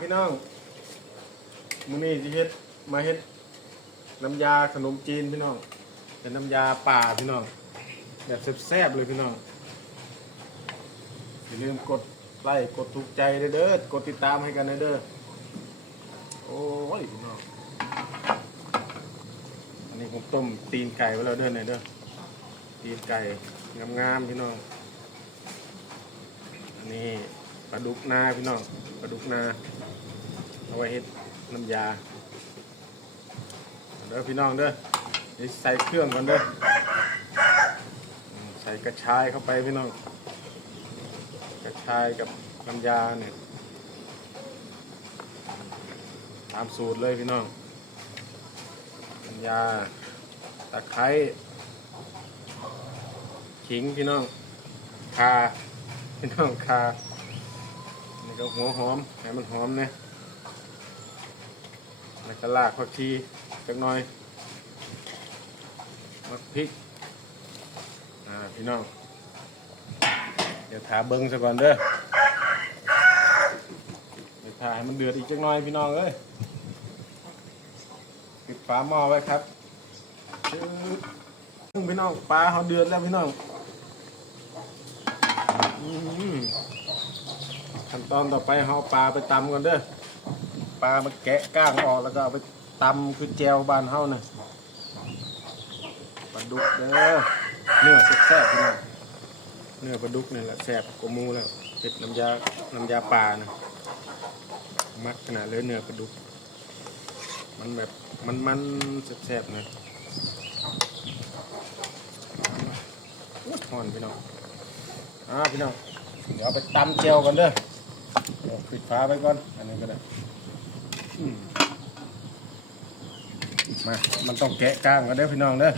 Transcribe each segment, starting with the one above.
พี่น้องมื้อนี้สิเฮ็ดมาเฮ็ดน้ำยาขนมจีนพี่น้องเป็นน้ำยาป่าพี่น้องแบบแซ่บๆเลยพี่น้องอย่าลืมกดไลค์กดถูกใจเด้อเด้อกดติดตามให้กันเด้อโอ้ยพี่น้องอันนี้ผมต้มตีนไก่ไว้แล้วเด้อเนี่ยเด้อตีนไก่งามๆพี่น้องอันนี้ปลาดุกนาพี่น้องปลาดุกนา เอาไว้เฮ็ดน้ำยาเด้อพี่น้องเด้อเดี๋ยวใส่เครื่องก่อนเด้อใส่กระชายเข้าไปพี่น้อง กระชายกับน้ำยาเนี่ยตามสูตรเลยพี่น้องน้ำยาตะไคร้ขิงพี่น้องคาพี่น้องคานี่ก็หัวหอมให้มันหอมเนี่ย แล้วก็ลากผักชีสักหน่อยมักพริกอ่าพี่น้องเดี๋ยวถาเบิ้งซะก่อนเด้อเดี๋ยวถาให้มันเดือดอีกจักหน่อยพี่น้องเอ้ยปิดฝาหม้อไว้ครับชืดพี่น้องปลาเขาเดือดแล้วพี่น้องขั้นตอนต่อไปเอาปลาไปตำก่อนเด้อ ปลามาแกะก้างออกแล้วก็เอาไปตำคือแจวบานเฮาน่ะปลาดุกเด้อเนื้อแซ่บๆพี่น้องเนื้อปลาดุกนี่แหละแซ่บกว่าหมูแล้วเป็ดน้ำยาน้ำยาปลานะมักขนาดเลยเนื้อปลาดุก มันแบบมันมันๆแซ่บๆหน่อยอุ๊ยหอนพี่น้องอ่าพี่น้องเดี๋ยวเอาไปตำเจียวกันเด้อเดี๋ยวปิดฝาไปก่อน อันนี้ก็ได้ มา มันต้องแกะกล้างกันเด้อพี่น้องเด้อ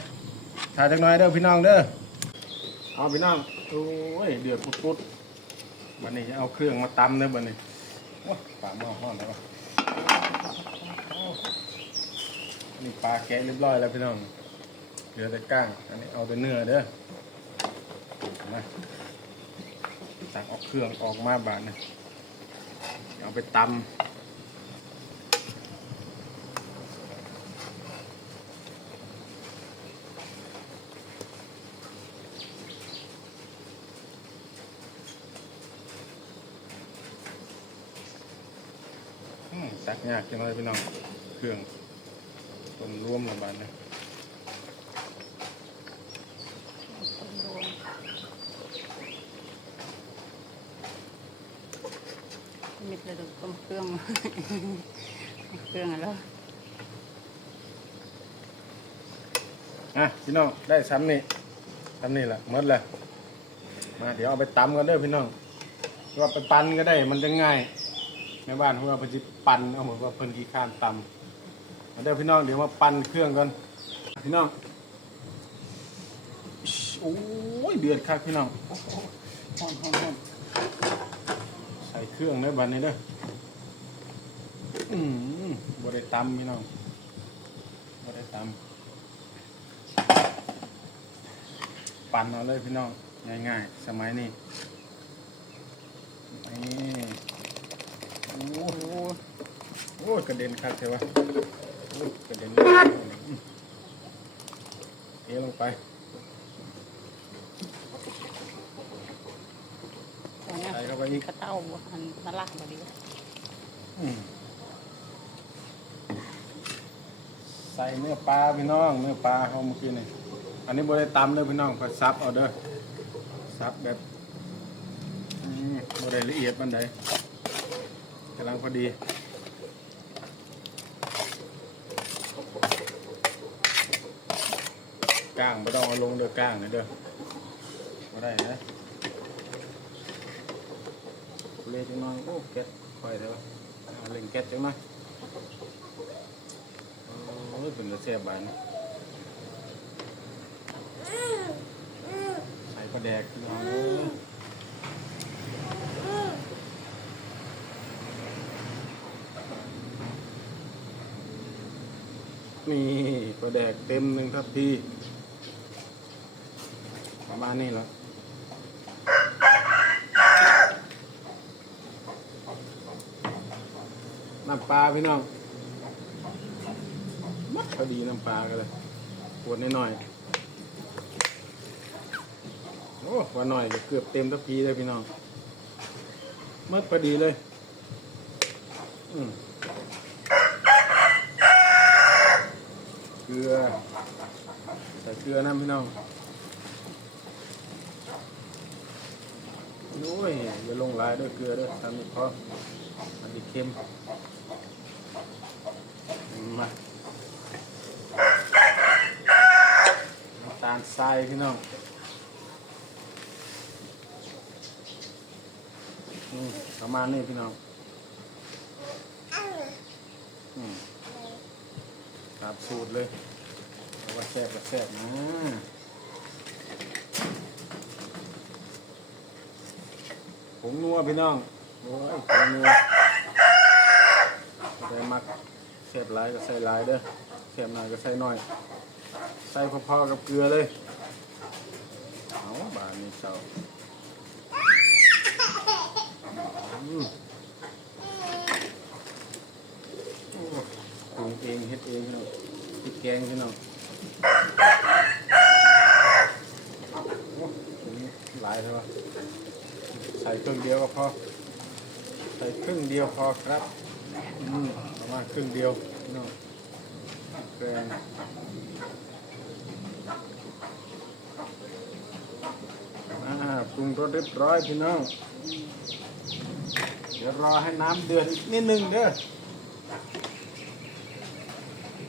ถ่ายจักหน่อยเด้อพี่น้องเด้อ เอาพี่น้องโอ้ยเดือดปุดๆวันนี้จะเอาเครื่องมาตำเด้อบันนี้โอ้ยปลาหม้อห้อนแล้ววะนี่ปลาแกะเรียบร้อยแล้วพี่น้อง เหลือแต่ก้าง อันนี้เอาแต่เนื้อเด้อ มาตักออกเครื่องออกมาบาดเนี่ยเอาไปตำ ตักยากจังเลยพี่น้อง เครื่องต้นร่วมระบาดเนี่ยมิดเลยดูต้มเครื่องเครื่องอะไรแล้วอะพี่น้องได้ซ้ำนี่ซ้ำนี่แหละหมดเลยมาเดี๋ยวเอาไปตำกันเด้อพี่น้องหรือว่าไปปั่นก็ได้มันจะง่าย แม่บ้านของเราไปจิปั่นเอาเหมือนว่าเพิ่นกี่ข้านตำมาเด้อพี่น้องเดี๋ยวมาปั่นเครื่องกันพี่น้องโอ้ยเดือดครับพี่น้องหฮ้อนฮ้อนฮ้อนใส่เครื่องเด้อบัดนี้เด้ออืมบ่ได้ตำพี่น้องบ่ได้ตำปั่นเอาเลยพี่น้องง่ายๆ สมัยนี้นี่โอ้โหโอ้ ยกระเด็นครับเทวะโอ้ยกระเด็นเลยอืมเทลงไปตอนนี้ใส่เข้าไปอีกกระเต้าอันน่ารักพอดีอืมใส่เนื้อปลาพี่น้อง เนื้อปลาเขาเมื่อกี้นี่อันนี้บริตำเด้อพี่น้องคอยซับเอาเด้อซับแบบอืมบริละเอียดมันใดกำลังพอดี ก้างไม่ต้องเอาลงเด้อก้างเลยเด้อบ่ได้นะเละจังน่อยโอ้แก๊สค่อยเลยเอเล่งแก๊สจังหน่อยโอ้ยเป็นกระเสียบานใส่ปลาแดกน้องนี่ปลาแดกเต็มหนึ่งทัพพี ประมาณนี้แหล้วน้ำปลาพี่น้องมัดพอดีน้ำปลากันเลยขวดน้อยๆโอ้ว่าหน่อยก็เกือบเต็มทัพพีเลยพี่น้องมัดพอดีเลย อืมเกลือใส่เกลือน้ำพี่น้องโอ้ ยอย่าลงลายด้วยเกลือด้วยทำนี่พออันนี้เค็มมาน้ำตาลทรายพี่น้องอืมประมาณนี้พี่น้องอืมตามสูตรเลยเอาว่าแซ่บก็แซ่บนะ งนัวพี่น้องโอ้ยผงนัวใส่มักแซ่บหลายก็ใส่หลายเด้อแซ่บหน่อยก็ใส่หน้อย ใส่พอๆกับเกลือเลยเอาบานี้เจ้าปรุงเองเฮ็ดเองพี่น้องพริกแกงพี่น้องโอ้ถึงหลายใช่ปะใส่ครึ่ง เดียวก็พอ ใส่ครึ่งเดียวพอครับอืมประมาณครึ่งเดียวพี่น้องแกงอ่าปรุงรสเรียบร้อยพี่น้อง เดี๋ยวรอให้น้ำเดือดอีกนิดนึงเด้อ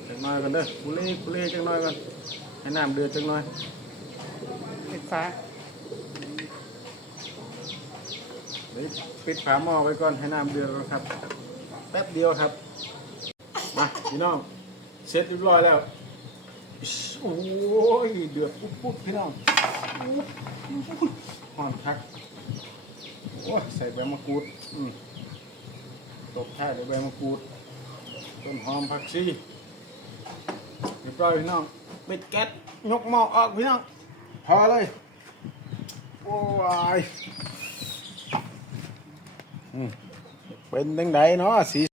จังน้อยกันเด้อกุล่กุล่จังน้อยกันให้น้ำเดือดจังน้อยปิดฟ้า เดี๋ยวปิดฝาหม้อไว้ก่อนให้น้ำเดือดก่อนครับ แป๊บเดียวครับ มาพี่น้องเสร็จเรียบร้อยแล้วโอ้ยเดือดปุ๊บปุ๊บพี่น้องหอมคักโอ้ยใส่ใบมะกรูดตบท้ายด้วยใบมะกรูดต้นหอมผักชีเรียบร้อยพี่น้องปิดแก๊สยกหม้อออกพี่น้องพอเลยโอ้ย เป็นยังไงเนาะสี